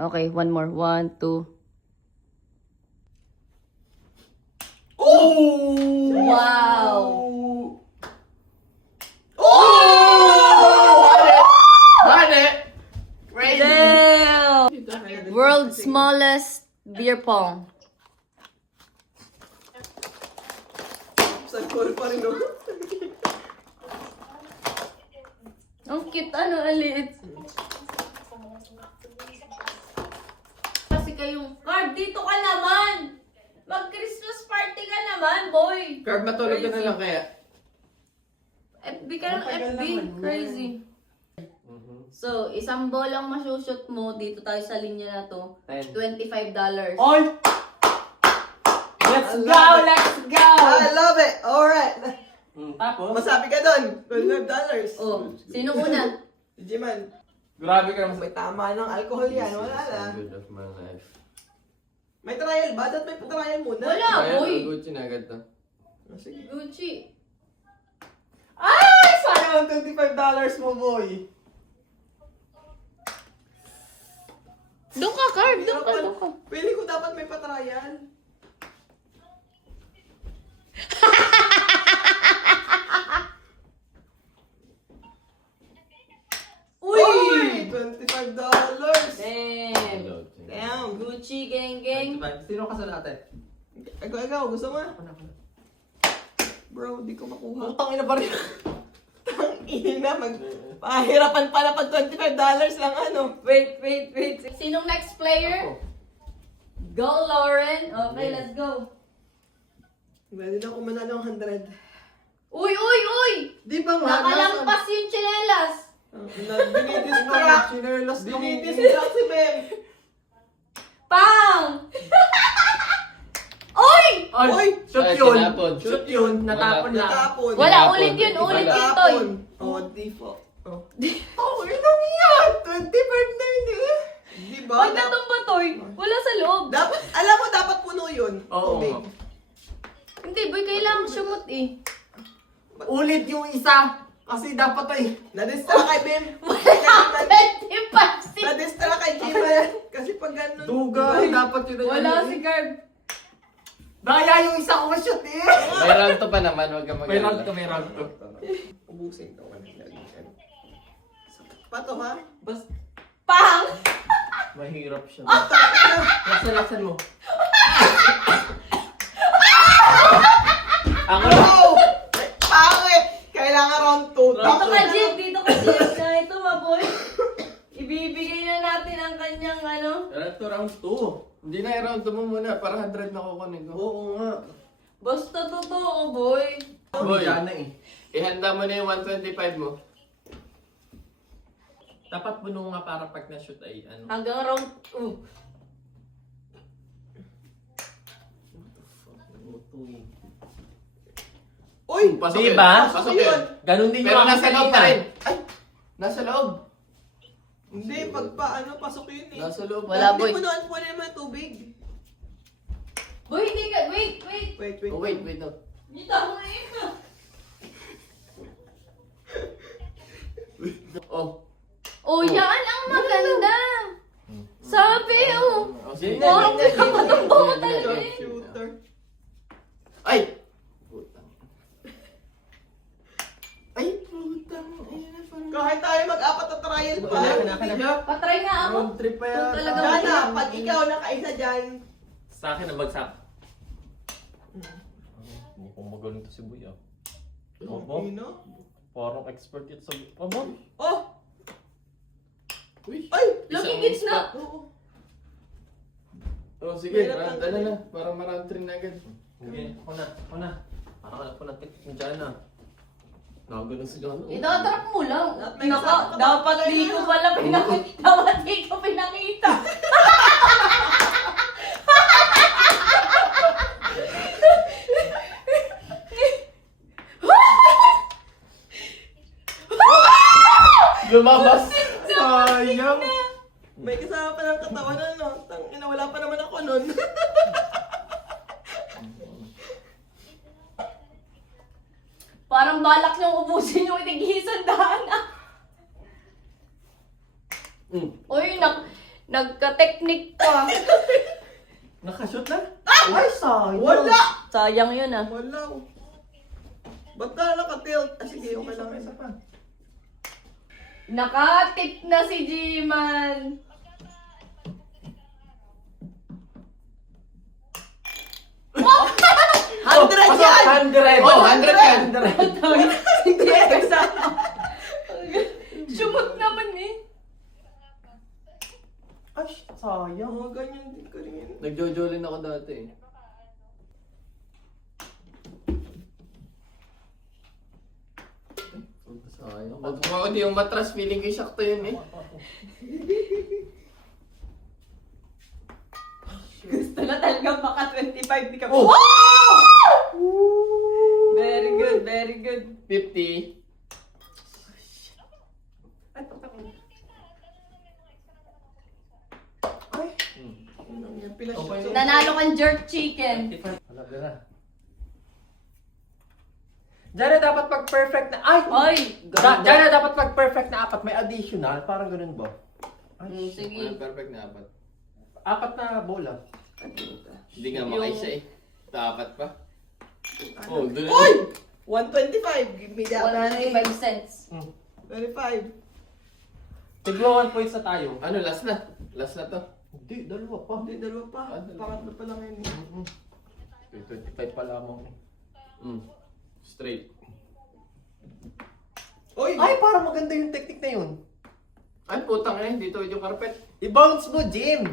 Okay, one more. 1, 2. Oh! Wow! Oh! Hane! Crazy! Damn! World's smallest beer pong. Sa cool pa rin, no? Ang cute, ano, aliit. Kasi kayong, Carb, dito ka naman! Mag-Christmas party ka naman, boy! Carb, matulog ka na lang kaya. FB ka ng Matagal FB. naman, Crazy. So, isang bolang masushoot mo, dito tayo sa linya na to, $25. Oy! Let's go! Let's go! I love it! Alright! Tapos? Masabi ka doon! $25. Oh, sino una? Si Jiman. Grabe ka naman May tama ng alcohol yan. Wala na. Good of my life. May trial ba? Dapat may trial muna. Wala, boy! Gucci na agad to. Sige. Gucci. Ay! Sayang ang $25 mo, boy! Doon ka, Carb. Doon ka, doon ka. Pili ko dapat may patrial. Uy! $25! Damn! Damn! Gucci, gang, gang. Sino ka sa natin? Ikaw, gusto mo? Bro, di ko makuha. Putang ina pa rin. Ina, pahirapan pala pag $25 lang ano. Wait. Sinong next player? Go, Lauren. Okay, let's go. Pwede na ako manalo ng 100. Uy! Di ba nga? Nakalampas yung tsinelas. Binidistract. Chinelas lang. Binidistract si Bem. Pang! Uy! Uy! Shoot Ay, yun. tinapon. Shoot yun. Natapon lang. Natapon. Wala, Tinapon. ulit yun, Natapon. Toy. Oh, default. Oh. Oh, ilang yan? 25 na yun eh. Di ba? Pag natumba, Toy, wala sa loob. Dapat, alam mo, dapat puno yun. Oo. Tubig. Hindi, boy, kailangan sumot eh. Ulit yung isa. Kasi dapat ay. Na-distract kay Bem. Wala, 25. Na-distract kay Jiman. Kasi pag ganun. Dugay. Dapat yun. Wala si Carb. Daya yung isa ko shoot eh. May round to pa naman, wag ka May round mag-alala. to, may round to. Ubusin ko. Pato ha? Bas, Pang! mahirap siya. Laksan mo. Ang Oh! Pangit! Kailangan round 2. Dito ka, Jim. Dito ka, Jim. Na ito, maboy. Ibibigay na natin ang kanyang ano. round 2. Hindi na, i-round to mo muna, para 100 na kukunin ko. Oo nga. Basta totoo, boy. Boy, Gana eh. ihanda mo na yung 125 mo. Dapat puno nga para pag na-shoot ay ano. Hanggang round 2. Uy! Pasok Diba? yun. Pasok yun. Ganun din Pero yung nasa loob pa kanina. rin. Ay! Nasa loob. Hindi, pag paano, pasok yun eh. Nasa loob. Wala, boy. Hindi punuan po naman tubig. Boy, hindi ka. Wait. Wait. Oh, wait no. Dito ako na yun. Oh. Oh, yan ang maganda. Sabi, oh. Oh, sige. Parang pinakamatamba mo Ganyan, talaga ganyan. eh. Shooter. Ay! Putang. Ay, putang. Ina, parang... Kahit tayo mag-apat na trial pa. Patry nga ako. Round trip pa Kung yan. talaga Gana, pag ikaw nakaisa dyan. Sa akin ang bagsak. Hindi ko magaling to si Buya. Opo. Ino? Parang expert ito sa... Opo. Oh! Uy! Ay! Lucky Isang gits na. Oo. Oh, sige. Mahirap Round, lang ano na. Parang ma-round 3 na agad. Sige, ako na. Parang alam ko na tiktik dyan na. Nagano sila. Idadrop mo lang. May Naka, kasama ka dapat pa di pala ko yan. pala pinakita. Dapat di ko pinakita. Lumabas! Sayang! May kasama pa ng katawan ano. Tangina, wala pa naman ako nun. Parang balak niyong ubusin yung itigisan daan ah. Mm. Uy, Nagka-technique pa. Nakashoot na? Ay, sayang. Wala! Sayang yun ah. Wala. Ba't ka naka-tilt? Ah, sige, okay lang. Isa pa. Nakatip na si Jiman. Hundred yan! 100! Oh, 100 yan! 100! Hindi, exam. Sumot naman eh. Ay, sayang. Mga ganyan din ka rin. Nagjojolin ako dati eh. Sayang. Magmukha ko di yung matras, feeling ko sakto yun eh. Gusto na talaga baka 25 di ka. Oh! Very good, very good. 50. Ay, yan pila Okay. siya. Nanalo kang jerk chicken. Wala na. Diyan na dapat pag perfect na... Ay! Ay, Diyan na dapat pag perfect na apat. May additional. Parang ganun ba? Sige. Perfect na apat. Apat na bola. Hindi nga makaisa eh. Dapat pa. Oh, doon na. Uy! 125. Give me that money. 125 cents. 25. Tiglo 1 points na tayo. Ano, last na? Last na to. Hindi, dalawa pa. Hindi, dalawa pa. Ah, dalawa. Pangatlo pa lang yun. 25 pa lamang. Straight. Uy! Ay, parang maganda yung technique na yun. Ay, putang eh. Dito yung carpet. I-bounce mo, Jim!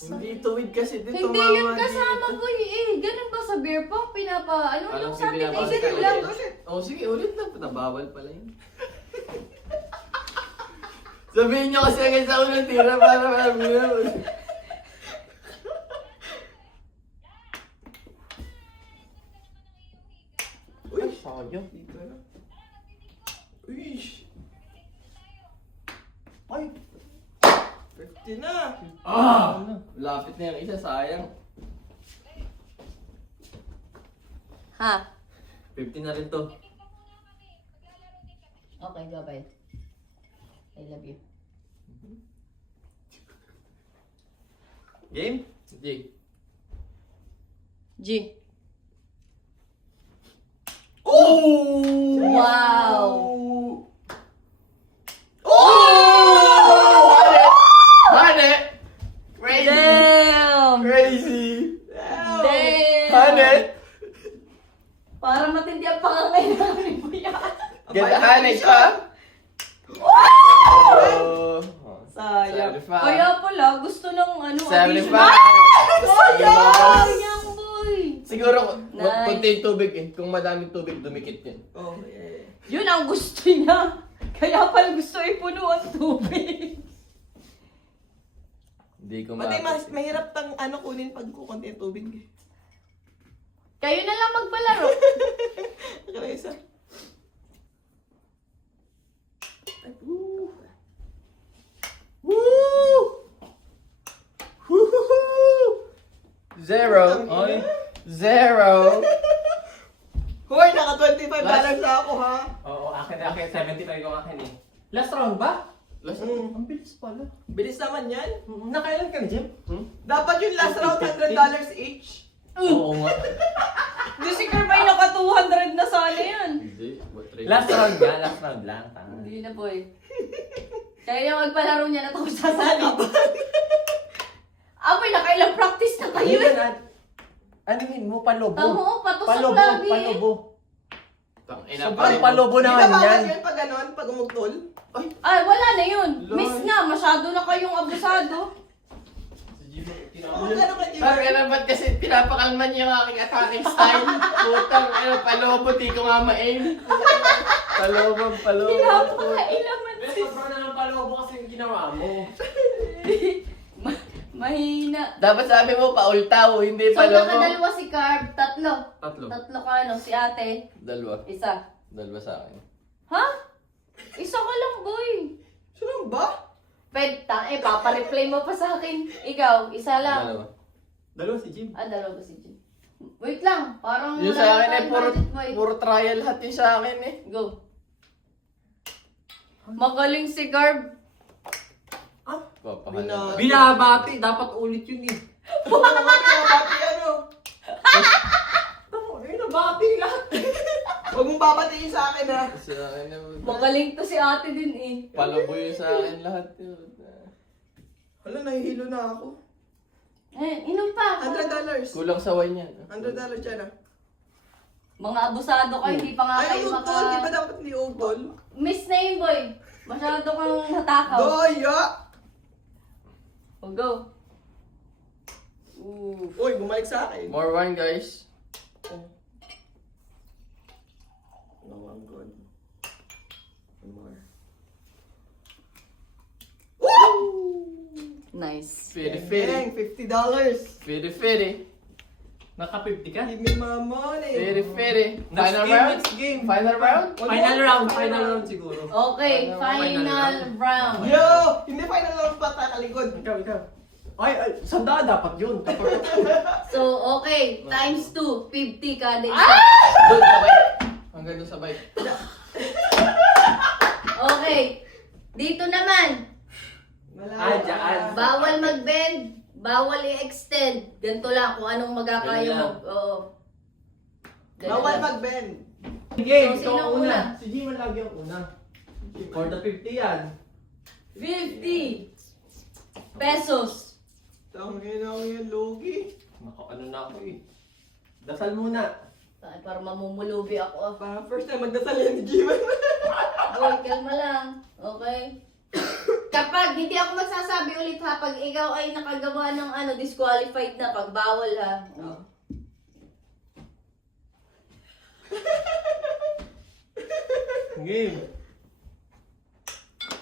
Hindi tuwid kasi dito. Hindi yun kasama ko eh. Ganun ba sa beer pong pinapa... Ano Alam yung ko sa atin eh? binabasa Ganun ka lang. ulit. Oh, sige, ulit na. Nabawal pala yun. Sabihin nyo kasi agad sa unang tira para marami na. Uy! Sayang. Dito na. Uy! Ay! 50 na. Lapit na yung isa, sayang. Ha? 50 na rin to. Okay, bye-bye. I love you. Game? Hindi. G. Oh! Wow! Hane! Crazy! Damn! Crazy! Damn! Hane! Para matindi ang pangangailangan ni Kuya. Ganda hane ka? Oh! Sayang. 75. Kaya pala, gusto ng ano, 75! Sayang, boy! Siguro, Nice. konti yung tubig eh. Kung madaming tubig, dumikit yan. Oh, yeah. Yun ang gusto niya. Kaya pala gusto ipuno ang tubig. Hindi ko Pati mahirap tang ano kunin pag kukunti yung tubig. Kayo na lang magpalaro. Kaya isa. Ay, woo! Woo! Woo! Zero. Ay. Zero. Hoy, naka $25 na ako ha. Oo, akin 75 yung akin eh. Last round ba? Last Ang bilis pala. Bilis naman yan. Nakailan ka na, Jim? Dapat yung last round $100 each. Oo nga. Hindi si Kerbay naka 200 na sana yan. Hindi. Last round nga, last round lang. Tama. Hindi na boy. Kaya yung magpalaro niya na tapos sasali. Amoy, nakailang practice na kayo eh. Anuhin mo, palobo. Tamo, patusok Palobo, lagi eh. palobo. Ina Palobo naman Di ba bawal yan. yun pag ganon, pag umugtol? Ay, wala na yun. Lord. Miss nga, masyado na kayong abusado. Oo, ganon ka, Jim. Parang ba't kasi pinapakalman niya yung aking attacking style. Putang, palobo, di ko nga ma-aim. Palobo. Pinapakailaman si... Sobrang na ng palobo kasi yung ginawa mo. Mahina. Dapat sabi mo, paultaw, hindi So, palobo. nakadalawa si Carb. Tatlo. Tatlo. Tatlo ka ano, si ate. Dalawa. Isa. Dalawa sa akin. Ha? Isa ka lang, boy. Sino ba? Pwede, papareply mo pa sa akin. Ikaw, isa lang. Dalawa. Dalawa si Jim. Dalawa ba si Jim? Wait lang, parang Yung wala sa akin na eh, tayong budget, boy. puro trial lahat yung sa akin eh. Go. Magaling si Garb. Papakala. Binabati. Dapat ulit yun eh. Binabati ano? Ay, nabati lahat. Huwag mong babatiin sa akin ha. Sa akin naman. Magaling to si ate din eh. Palaboy sa akin lahat yun. Hala, nahihilo na ako. Inom pa. $100. Kulang sa wine yan. $100 yan ah. Mga abusado kayo, hindi pa nga Ay, kayo utol. Di ba dapat ni utol? Miss na yun, boy. Masyado kang natakaw. Doya! Oh, go. Ooh. Uy, bumalik sa akin. More wine, guys. No, I'm good. One more. Nice. Fitty, Bang, fitty. $50. Fitty, fitty. Naka-50 ka? Give me my money. Fitty, fitty. Next Final game, round? next game. Final round? Final round siguro. Okay, Final final round. Yo! Hindi final round pa takalikod. Ikaw. Ay, sandaan dapat yun. So, okay, times 2, 50 kada isa. Doon, sabay. Hanggang doon sabay. Okay, dito naman, Dyan. bawal mag-bend, bawal i-extend. Ganito lang kung anong magkakaya Ganyan mo. lang. Oo. Ganun Bawal lang. mag-bend. Sige, So, ikaw sino ang una? una. Si Jimon lagi ang una. For the 50 yan. 50 pesos. Tangin ako yan, Logi. Ano na ako eh. Dasal muna. Ay, para mamumulubi ako. ah. Parang first time magdasal yan ni Jimon. Boy, kalma lang. Okay? Kapag hindi ako magsasabi ulit ha, pag ikaw ay nakagawa ng disqualified na, pag bawal ha. Oh. Game.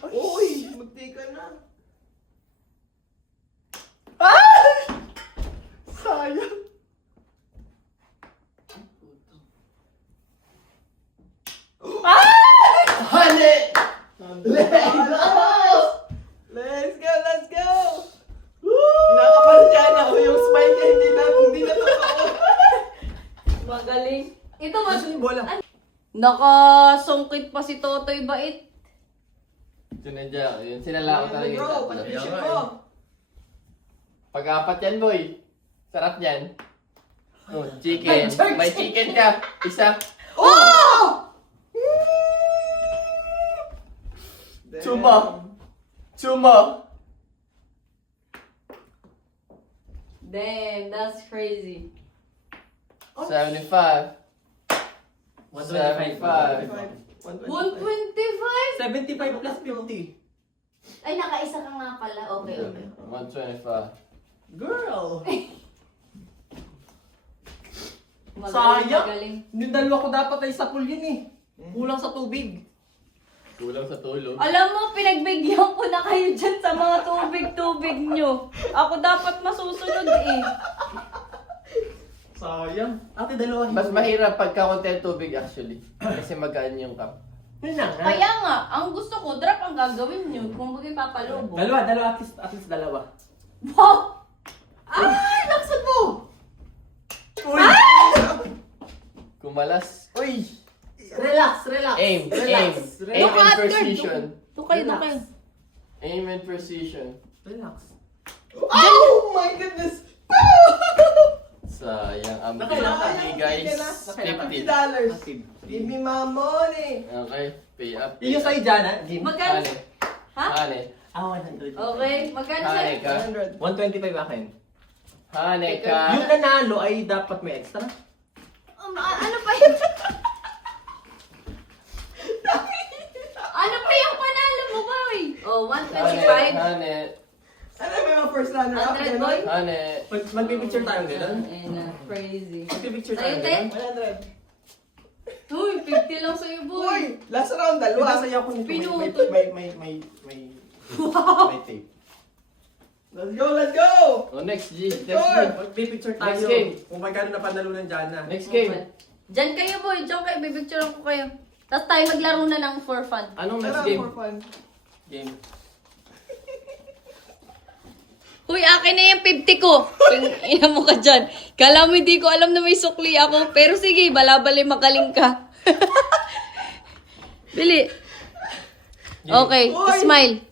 Uy, magtika na. Sayang. Honey! Let's go! Nakapal dyan ako yung smile niya, hindi na totoo. Magaling. Ito mas... Nasaan yung bola? Nakasungkit pa si Totoy Bait. Sinadya, yun sinala ko talaga yung Bro, tatlo. pag-isip Ayaw mo. Pag-apat yan, boy. Sarap yan. Oh, chicken. May chicken ka. Isa. Oh! Chuma. Chuma. Damn, that's crazy. 75. 125. 125? 75 plus 50. Ay, nakaisa ka nga pala. Okay, okay. 125. Girl! Magaling, Sayang. magaling. Yung dalawa ko dapat ay sa pool yun eh. Kulang sa tubig. Kulang sa tulog. Alam mo, pinagbigyan ko na kayo dyan sa mga tubig-tubig nyo. Ako dapat masusunod eh. Sayang. Ate, dalawa. Mas mahirap pagka konti ang tubig actually. Kasi magaan yung cup. Yun na nga. Kaya nga, ang gusto ko, drop ang gagawin nyo. Kung bagay papalobo. Dalawa, at least dalawa. Wow! Ay, laksan mo! Uy! Kumalas. Uy! Relax. Aim. Relax. Aim and Relax. precision. Doon kayo, doon kayo. Aim and precision. Relax. Oh my goodness! Sayang. Ang Nakailan ka? bilang guys. Nakailan ka? $50. Give me my money! Okay. Pay up. Yung sa'yo dyan ha, Jim? Magkano? Hane. Ha? Hane. 100. Okay, magkano Hane sa'yo? ka. 125 akin. Hane ka. Yung nanalo ay dapat may extra. Ano pa yun? Ano pa yung panalo mo, boy? Oh, 125. Hane. Ano ba yung first runner up? 100, boy? Hane. Magpipicture tayo ganun. Ayun na, crazy. Magpipicture Sa'yo, tayo te? ganun. 100. Uy, 50 lang sa'yo, boy. Uy! Last round, dalawa. Nasa iyo ko nito. Pinuto. May tape. Let's go! Oh, next G. Next Sure. game. Magpipicture tayo. Next game. Kung magkano na panalunan dyan na. Next game. Diyan kayo, boy. Diyan kayo. Bibicturean ko kayo. Tapos tayo maglaro na ng for fun. Anong next Tara, game? for fun. Game. Huy, akin na yung 50 ko. Ina mo ka dyan. Kala mo hindi ko alam na may sukli ako. Pero sige, balabali magaling ka. Bili. Okay, Uy! smile.